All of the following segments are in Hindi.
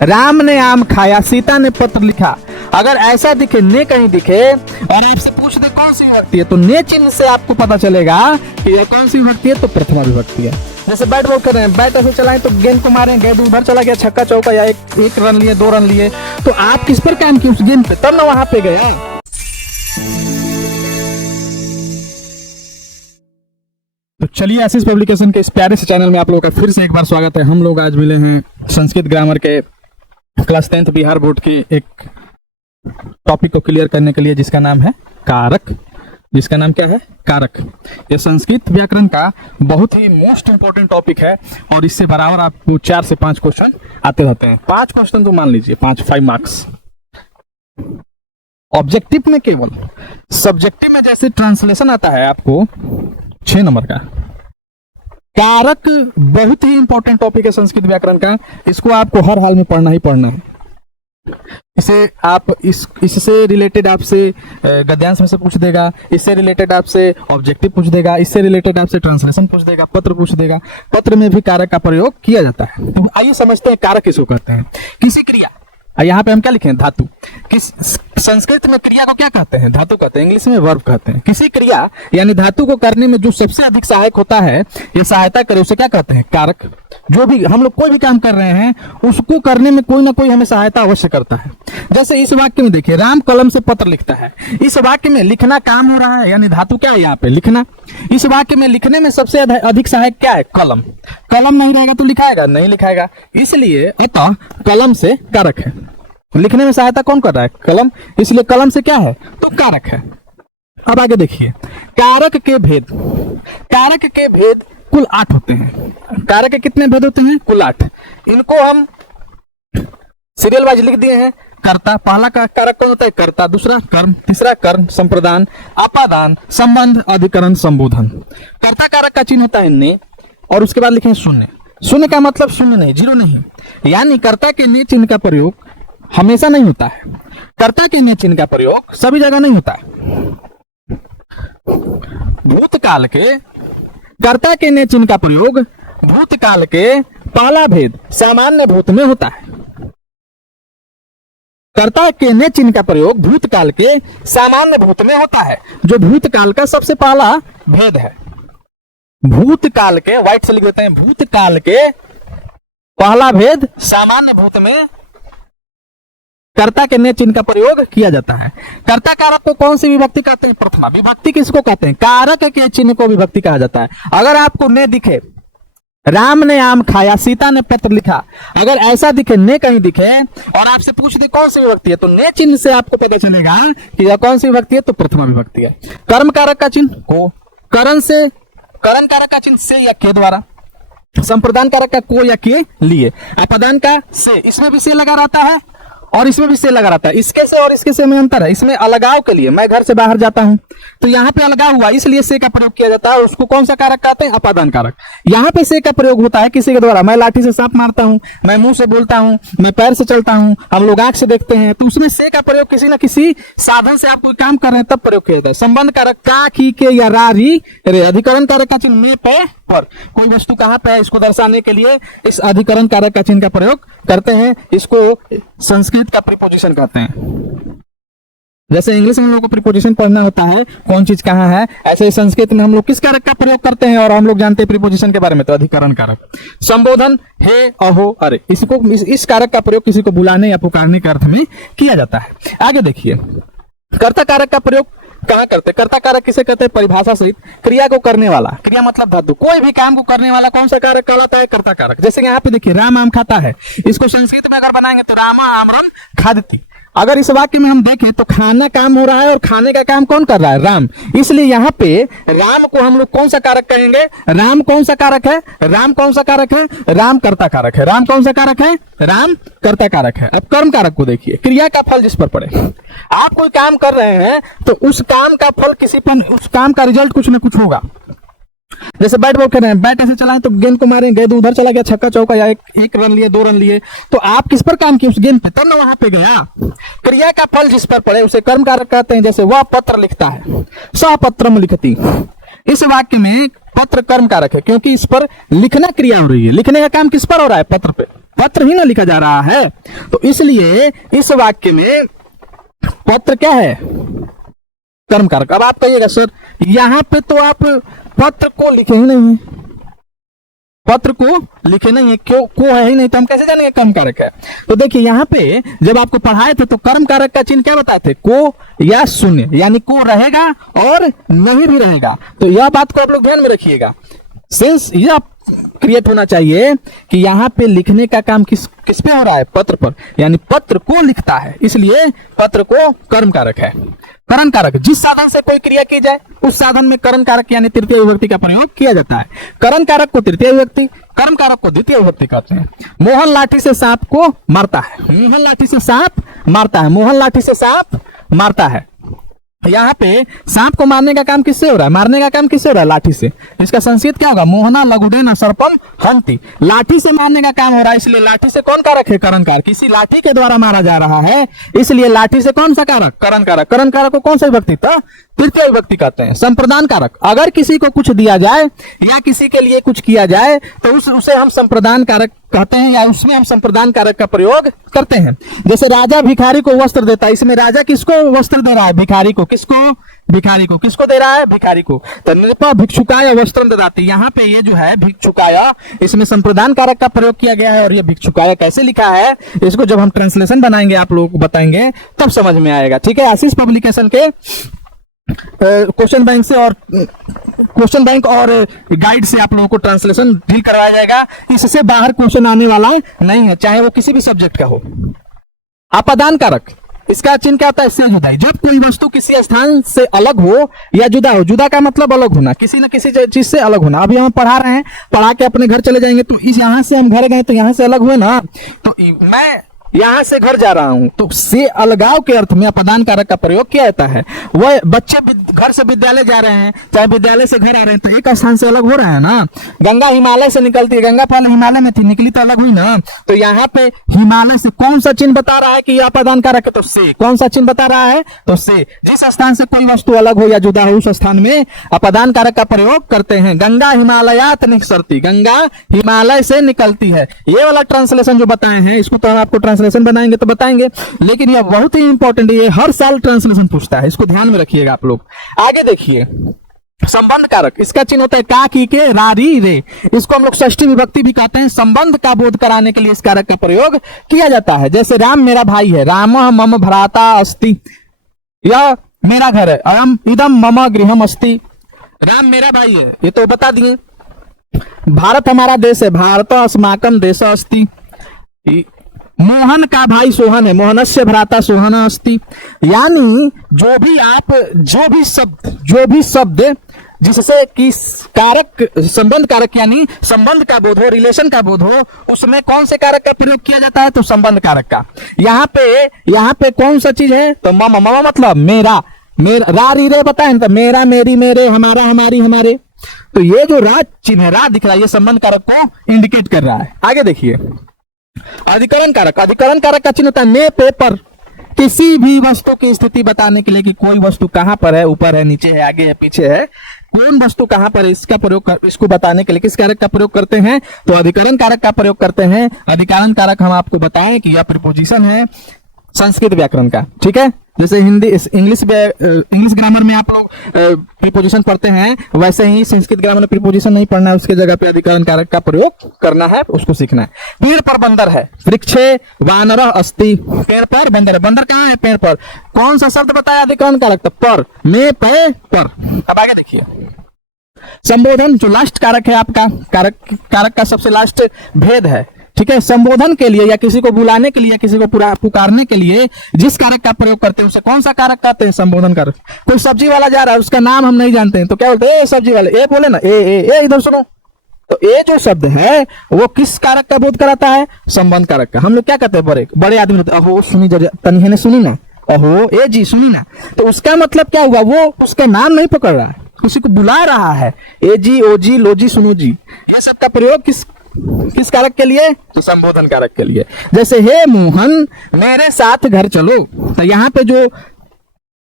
राम ने आम खाया, सीता ने पत्र लिखा। अगर ऐसा दिखे, ने कहीं दिखे और आपसे पूछ दे कौन सी विभक्ति है, तो ने चिन्ह से आपको पता चलेगा कि यह कौन सी विभक्ति है, तो प्रथमा विभक्ति है। जैसे बैट बॉल कर रहे हैं, बैट ऐसे चलाएं तो गेंद को मारें, गेंद उधर चला गया, छक्का चौका, या एक रन लिए, 2 रन लिए, तो आप किस पर काम किए, उस गेंद पे, तब ना वहां पे गए। तो चलिए, आशीष पब्लिकेशन के इस प्यारे से चैनल में आप लोगों का फिर से एक बार स्वागत है। हम लोग आज मिले हैं संस्कृत ग्रामर के क्लास 10th बिहार बोर्ड के एक टॉपिक को क्लियर करने के लिए, जिसका नाम है कारक। जिसका नाम क्या है? कारक। यह संस्कृत व्याकरण का बहुत ही मोस्ट इंपोर्टेंट टॉपिक है और इससे बराबर आपको 4 से 5 क्वेश्चन आते रहते हैं। 5 क्वेश्चन तो मान लीजिए 5 मार्क्स ऑब्जेक्टिव में। केवल सब्जेक्टिव में जैसे ट्रांसलेशन आता है आपको 6 नंबर का। कारक बहुत ही इंपॉर्टेंट टॉपिक है संस्कृत व्याकरण का। इसको आपको हर हाल में पढ़ना ही पढ़ना है। इसे आप इससे रिलेटेड आपसे गद्यांश में से पूछ देगा, इससे रिलेटेड आपसे ऑब्जेक्टिव पूछ देगा, इससे रिलेटेड आपसे ट्रांसलेशन पूछ देगा, पत्र पूछ देगा। पत्र में भी कारक का प्रयोग किया जाता है। तो आइए समझते हैं कारक किसको कहते हैं। किसी क्रिया, यहाँ पे हम क्या लिखे हैं? धातु। किस संस्कृत में क्रिया को क्या कहते हैं? धातु कहते हैं। इंग्लिश में वर्ब कहते हैं। किसी क्रिया यानी धातु को करने में जो सबसे अधिक सहायक होता है, ये सहायता करे, उसे क्या कहते हैं? कारक। जो भी हम लोग कोई भी काम कर रहे हैं, उसको करने में कोई ना कोई हमें सहायता अवश्य करता है। जैसे इस वाक्य में देखिए, राम कलम से पत्र लिखता है। इस वाक्य में लिखना काम हो रहा है, यानी धातु क्या है यहाँ पे? लिखना। इस वाक्य में लिखने में सबसे अधिक सहायक क्या है? कलम। कलम नहीं रहेगा तो लिखाएगा? नहीं लिखाएगा। इसलिए अतः कलम से कारक है। लिखने में सहायता कौन कर रहा है? कलम। इसलिए कलम से क्या है? तो कारक है। अब आगे देखिए, कारक के भेद। कारक के भेद कुल 8 होते हैं। कारक के कितने भेद होते हैं? कुल 8। इनको हम सीरियल वाइज लिख दिए हैं। कर्ता, पहला का कारक कौन होता है? कर्ता। दूसरा कर्म, तीसरा कर्म, संप्रदान, अपादान, संबंध, अधिकरण, संबोधन। कर्ता कारक का चिन्ह होता है ने, और उसके बाद लिखें शून्य। शून्य का मतलब शून्य नहीं, 0 नहीं। यानी कर्ता के ने चिन्ह का प्रयोग हमेशा नहीं होता है। कर्ता के ने चिन्ह का प्रयोग सभी जगह नहीं होता है। भूतकाल के कर्ता के ने चिन्ह का प्रयोग भूतकाल के पहला भेद सामान्य भूत में होता है। कर्ता के ने चिन्ह का प्रयोग भूतकाल के सामान्य भूत में होता है, जो भूतकाल का सबसे पहला भेद है। भूतकाल के, व्हाइट से लिख देते हैं, भूतकाल के पहला भेद सामान्य भूत में कर्ता के ने चिन्ह का प्रयोग किया जाता है। कर्ता कारक को कौन सी विभक्ति कहते हैं? प्रथमा विभक्ति। किसको कहते हैं? कारक के चिन्ह को विभक्ति कहा जाता है। अगर आपको ने दिखे, राम ने आम खाया, सीता ने पत्र लिखा, अगर ऐसा दिखे, ने कहीं दिखे और आपसे पूछ दे कौन सी विभक्ति है, तो ने चिन्ह से आपको पता चलेगा कि यह कौन सी विभक्ति है, तो प्रथमा विभक्ति है। कर्म कारक का चिन्ह को, करण से, करण कारक का चिन्ह से या के द्वारा, संप्रदान कारक का को या के लिए, अपादान का से, इसमें भी से लगा रहता है और इसमें भी से लगा रहता है। इसके से और इसके से में अंतर है। इसमें अलगाव के लिए, मैं घर से बाहर जाता हूं तो यहाँ पे अलगाव हुआ, इसलिए से का प्रयोग किया जाता है। उसको कौन सा कारक कहते हैं? अपादान कारक। यहाँ पे से का प्रयोग होता है किसी के द्वारा। मैं लाठी से सांप मारता हूँ, मैं मुंह से बोलता हूँ, मैं पैर से चलता हूँ, हम लोग आंख से देखते हैं, तो उसमें से का प्रयोग किसी न किसी साधन से आप कोई काम कर रहे हैं तब प्रयोग किया जाता है। संबंध कारक का, की, के या रा, री, रे। अधिकरण कारक का चिन्ह में, पे, पर। कोई वस्तु कहाँ पे है, इसको दर्शाने के लिए इस अधिकरण कारक का चिन्ह का प्रयोग करते हैं। इसको संस्कृत का प्रीपोजिशन कहते हैं। जैसे इंग्लिश में हम लोग को प्रीपोजिशन पढ़ना होता है, कौन चीज कहाँ है, ऐसे संस्कृत में हम लोग किस कारक का प्रयोग करते हैं, और हम लोग जानते हैं प्रीपोजिशन के बारे में, तो अधिकरण कारक। संबोधन हे, अहो, अरे, इसको इस कारक का प्रयोग किसी को बुलाने या पुकारने के अर्थ में किया जाता है। आगे देखिए, कर्ता कारक का प्रयोग कहाँ करते? कर्ता कारक किसे कहते हैं? परिभाषा सहित क्रिया को करने वाला। क्रिया मतलब धातु। कोई भी काम को करने वाला कौन सा कारक कहलाता है? कर्ता कारक। जैसे यहाँ पे देखिए, राम आम खाता है, इसको संस्कृत में अगर बनाएंगे तो रामा आम्रम खादति। अगर इस वाक्य में हम देखें तो खाना काम हो रहा है और खाने का काम कौन कर रहा है? राम। इसलिए यहाँ पे राम को हम लोग कौन सा कारक कहेंगे? राम कौन सा कारक है? राम कौन सा कारक है? राम कर्ता कारक है। राम कौन सा कारक है? राम कर्ता कारक है। अब कर्म कारक को देखिए, क्रिया का फल जिस पर पड़े। आप कोई काम कर रहे हैं तो उस काम का फल किसी पर, उस काम का रिजल्ट कुछ ना कुछ होगा। जैसे बैट बॉल कर रहे हैं, बैट ऐसे चलाएं तो गेंद को मारें, गेंद उधर चला गया, छक्का चौका, या एक रन लिए, 2 रन लिए, तो आप किस पर काम किए? उस गेंद पे, तब ना वहां पे गया। क्रिया का फल जिस पर पड़े उसे कर्म कारक कहते हैं। जैसे वह पत्र लिखता है, स पत्रम लिखती। इस वाक्य में पत्र कर्म कारक है, क्योंकि इस पर लिखना क्रिया हो रही है। लिखने का काम किस पर हो रहा है? पत्र पे। पत्र ही ना लिखा जा रहा है। तो इसलिए इस वाक्य में पत्र क्या है, कर्म कारक। अब आप कहिएगा सर यहां पे तो आप पत्र को लिखे ही नहीं है, पत्र को लिखे नहीं है, क्यों को है ही नहीं, तो हम कैसे जानेंगे कर्म कारक है। तो देखिए यहां पे जब आपको पढ़ाए थे तो कर्म कारक का चिन्ह क्या बताए थे, को या शून्य, यानी को रहेगा और नहीं भी रहेगा। तो यह बात को आप लोग ध्यान में रखिएगा। सेंस यह क्रिएट होना चाहिए कि यहाँ पे लिखने का काम किस पे हो रहा है, पत्र पर, यानी पत्र को लिखता है, इसलिए पत्र को कर्म कारक है। करण कारक, जिस साधन से कोई क्रिया की जाए उस साधन में करण कारक यानी तृतीय विभक्ति का प्रयोग किया जाता है। करण कारक को तृतीय विभक्ति, कर्म कारक को द्वितीय विभक्ति कहते हैं। मोहन लाठी से सांप को मारता है, मोहन लाठी से सांप मारता है, मोहन लाठी से सांप मारता है। यहाँ पे सांप को मारने का काम किससे हो रहा है, मारने का काम किससे हो रहा है, लाठी से। इसका संस्कृत क्या होगा, मोहना लघुडेन सर्पम हंति, लाठी से मारने का काम हो रहा है, इसलिए लाठी से कौन कारक है, करण कारक। किसी लाठी के द्वारा मारा जा रहा है, इसलिए लाठी से कौन सा कारक, करण कारक। करण कारक को कौन सा विभक्ति था, तृतीय विभक्ति कहते हैं। संप्रदान कारक, अगर किसी को कुछ दिया जाए या किसी के लिए कुछ किया जाए तो उसे हम संप्रदान कारक कहते हैं, या उसमें हम संप्रदान कारक का प्रयोग करते हैं। जैसे राजा भिखारी को वस्त्र देता है, इसमें राजा किसको वस्त्र दे रहा है, भिखारी को। किसको, भिखारी को। किसको दे रहा है, भिखारी को। तो नृप भिक्षुकाय वस्त्र ददाति, यहाँ पे ये जो है भिक्षुकाय, इसमें संप्रदान कारक का प्रयोग किया गया है। और ये भिक्षुकाय कैसे लिखा है, इसको जब हम ट्रांसलेशन बनाएंगे आप लोगों को बताएंगे तब समझ में आएगा। ठीक है, आशीष पब्लिकेशन के क्वेश्चन बैंक से और क्वेश्चन बैंक और गाइड से आप लोगों को ट्रांसलेशन डील करवाया जाएगा। इससे बाहर क्वेश्चन आने वाला नहीं है, चाहे वो किसी भी सब्जेक्ट का हो। अपादान कारक, इसका चिन्ह क्या होता है, इससे जुदाई। जब कोई वस्तु किसी स्थान से अलग हो या जुदा हो, जुदा का मतलब अलग होना, किसी न किसी चीज से अलग होना। अभी हम पढ़ा रहे हैं, पढ़ा के अपने घर चले जाएंगे, तो इस यहां से हम घर गए तो यहां से अलग हुए ना, तो मैं यहां से घर जा रहा हूं, तो से अलगाव के अर्थ में अपादान कारक का प्रयोग किया जाता है। वह बच्चे घर से विद्यालय जा रहे हैं, चाहे विद्यालय से घर आ रहे हैं, तो एक स्थान से अलग हो रहा है ना। गंगा हिमालय से निकलती है, गंगा पहले हिमालय में थी, निकली तो अलग हुई ना। तो यहाँ पे हिमालय से कौन सा चिन्ह बता रहा है कि यह अपादान कारक है, तो से। कौन सा चिन्ह बता रहा है, तो से। जिस स्थान से कोई वस्तु अलग हो या जुदा हो उस स्थान में अपादान कारक का प्रयोग करते हैं। गंगा हिमालयात निकसरती, गंगा हिमालय से निकलती है। ये वाला ट्रांसलेशन जो बताए हैं, इसको तो हम आपको ट्रांसलेशन बनाएंगे तो बताएंगे, लेकिन यह बहुत ही इंपॉर्टेंट है, ये हर साल ट्रांसलेशन पूछता है, इसको ध्यान में रखिएगा आप लोग। आगे देखिए, संबंध कारक, इसका चिन्ह होता है का, की, के, रा, री, रे। इसको हम लोग षष्ठी विभक्ति भी कहते हैं। संबंध का बोध कराने के लिए इस कारक का प्रयोग किया जाता है। जैसे राम मेरा भाई है, राम मम भ्राता अस्ति, यह मेरा घर है। अयम इदम मम गृहम अस्ति, राम मेरा भाई है, ये तो बता दिए। भारत हमारा देश है, भारत अस्माकम देश अस्ति। मोहन का भाई सोहन है, मोहनस्य भ्राता सोहन अस्ति। यानी जो भी शब्द जिससे कि कारक, संबंध कारक यानी संबंध का बोध हो, रिलेशन का बोध हो, उसमें कौन से कारक का प्रयोग किया जाता है, तो संबंध कारक का। यहाँ पे कौन सा चीज है, तो मम, मम मतलब मेरा, रा री रे बताए, तो मेरा, मेरी, मेरे, हमारा, हमारी, हमारे। तो ये जो रा चिन्ह है, रा दिख रहा है, ये संबंध कारक को इंडिकेट कर रहा है। आगे देखिए, अधिकरण कारक, अधिकरण कारक का चिन्ह होता है मे, पे, पर। किसी भी वस्तु की स्थिति बताने के लिए कि कोई वस्तु कहां पर है, ऊपर है, नीचे है, आगे है, पीछे है, कौन वस्तु कहां पर है, इसका प्रयोग इसको बताने के लिए किस कारक का प्रयोग करते हैं, तो अधिकरण कारक का प्रयोग करते हैं। अधिकरण कारक हम आपको बताएं कि यह प्रीपोजिशन है संस्कृत व्याकरण का। ठीक है, जैसे हिंदी इंग्लिश ग्रामर में आप लोग प्रीपोजिशन पढ़ते हैं, वैसे ही संस्कृत ग्रामर में प्रीपोजिशन नहीं पढ़ना है, उसके जगह पे अधिकरण कारक का प्रयोग करना है, उसको सीखना है। पेड़ पर बंदर है, वृक्षे वानरः अस्ति, पेड़ पर बंदर है। बंदर कहाँ है, पेड़ पर। कौन सा शब्द बताया अधिकरण कारक, तो पर, में, पे, पर। अब आगे देखिए, संबोधन जो लास्ट कारक है आपका, कारक का सबसे लास्ट भेद है। ठीक है, संबोधन के लिए या किसी को बुलाने के लिए, किसी को पुकारने के लिए जिस कारक का प्रयोग करते हैं उसे कौन सा कारक कहते हैं, संबोधन कारक। कोई सब्जी वाला जा रहा है, उसका नाम हम नहीं जानते हैं, तो क्या बोलते हैं, ए सब्जी वाले, ए बोले ना, ए इधर सुनो। तो ए जो शब्द है वो किस कारक का बोध कराता है, संबंध कारक का। हम लोग क्या कहते हैं, बड़े आदमी होते हैं, अहो सुनी तनिया ने सुनी ना, अहो ए जी सुनी ना, तो उसका मतलब क्या हुआ, वो उसका नाम नहीं पकड़ रहा है, किसी को बुला रहा है, ए जी, ओ जी, लो जी, सुनो जी। यह सब का प्रयोग किस कारक के लिए, तो संबोधन कारक के लिए। जैसे हे मोहन मेरे साथ घर चलो, तो यहाँ पे जो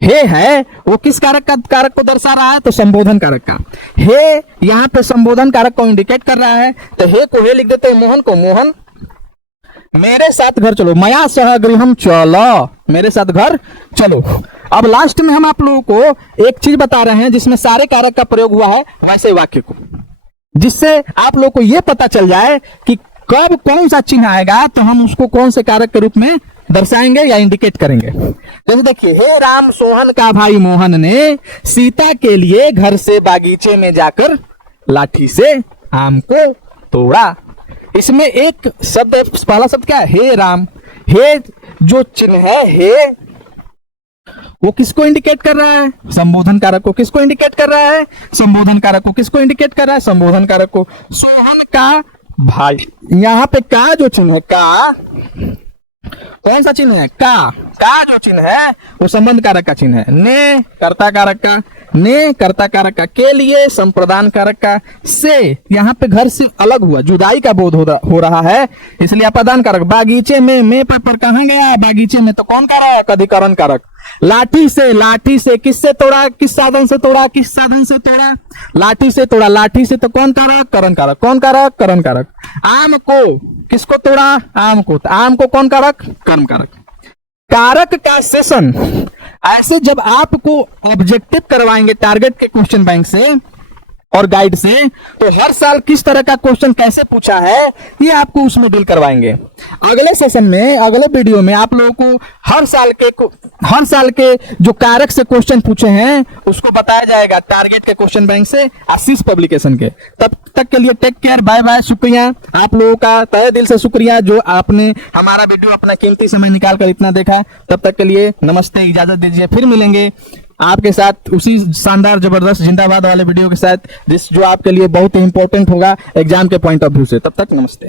हे है वो किस कारक को दर्शा रहा है, तो संबोधन कारक का। हे यहाँ पे संबोधन कारक को इंडिकेट कर रहा है, तो हे को हे लिख देते हैं, मोहन को मोहन, मेरे साथ घर चलो, मया सह गृहम चलो, मेरे साथ घर चलो। अब लास्ट में हम आप लोगों को एक चीज बता रहे हैं जिसमें सारे कारक का प्रयोग हुआ है वैसे वाक्य को, जिससे आप लोग को यह पता चल जाए कि कब कौन सा चिन्ह आएगा तो हम उसको कौन से कारक के रूप में दर्शाएंगे या इंडिकेट करेंगे। जैसे देखिए, हे राम, सोहन का भाई मोहन ने सीता के लिए घर से बागीचे में जाकर लाठी से आम को तोड़ा। इसमें एक शब्द, पहला शब्द क्या है? हे राम। हे जो चिन्ह है, हे, वो किसको इंडिकेट कर रहा है? संबोधन कारक को। किसको इंडिकेट कर रहा है? संबोधन कारक को। किसको इंडिकेट कर रहा है? संबोधन कारक को। सोहन का भाई, यहां पे का जो चिन्ह है, का कौन सा चिन्ह है? का जो चिन्ह है वो संबंध कारक का चिन्ह है। ने कर्ता कारक का, ने कर्ता कारक का, के लिए संप्रदान कारक का, से यहाँ पे घर से अलग हुआ, जुदाई का बोध हो रहा है, इसलिए अपादान कारक। बागीचे में पर कहाँ गया? बागीचे में, तो कौन कारक? अधिकरण कारक। लाठी से किससे तोड़ा? किस साधन से तोड़ा? किस साधन से तोड़ा? लाठी से तोड़ा। लाठी से तो कौन कारक? करण कारक। कौन कारक? करण कारक। आम को, किसको तोड़ा? आम को। आम को कौन कारक? कर्म कारक। कारक का सेशन, ऐसे जब आपको ऑब्जेक्टिव करवाएंगे टारगेट के क्वेश्चन बैंक से और गाइड से, तो हर साल किस तरह का क्वेश्चन कैसे पूछा है ये आपको उसमें डील करवाएंगे। अगले सेशन में, अगले वीडियो में आप लोगों को हर साल के जो कारक से क्वेश्चन पूछे हैं उसको बताया जाएगा टारगेट के क्वेश्चन बैंक से, आशीष पब्लिकेशन के। तब तक के लिए टेक केयर, बाय बाय, शुक्रिया आप लोगों का, तहे दिल से शुक्रिया जो आपने हमारा वीडियो अपना कीमती समय निकाल कर इतना देखा। तब तक के लिए नमस्ते, इजाजत दीजिए, फिर मिलेंगे आपके साथ उसी शानदार जबरदस्त जिंदाबाद वाले वीडियो के साथ, जो आपके लिए बहुत ही इंपॉर्टेंट होगा एग्जाम के पॉइंट ऑफ व्यू से। तब तक नमस्ते।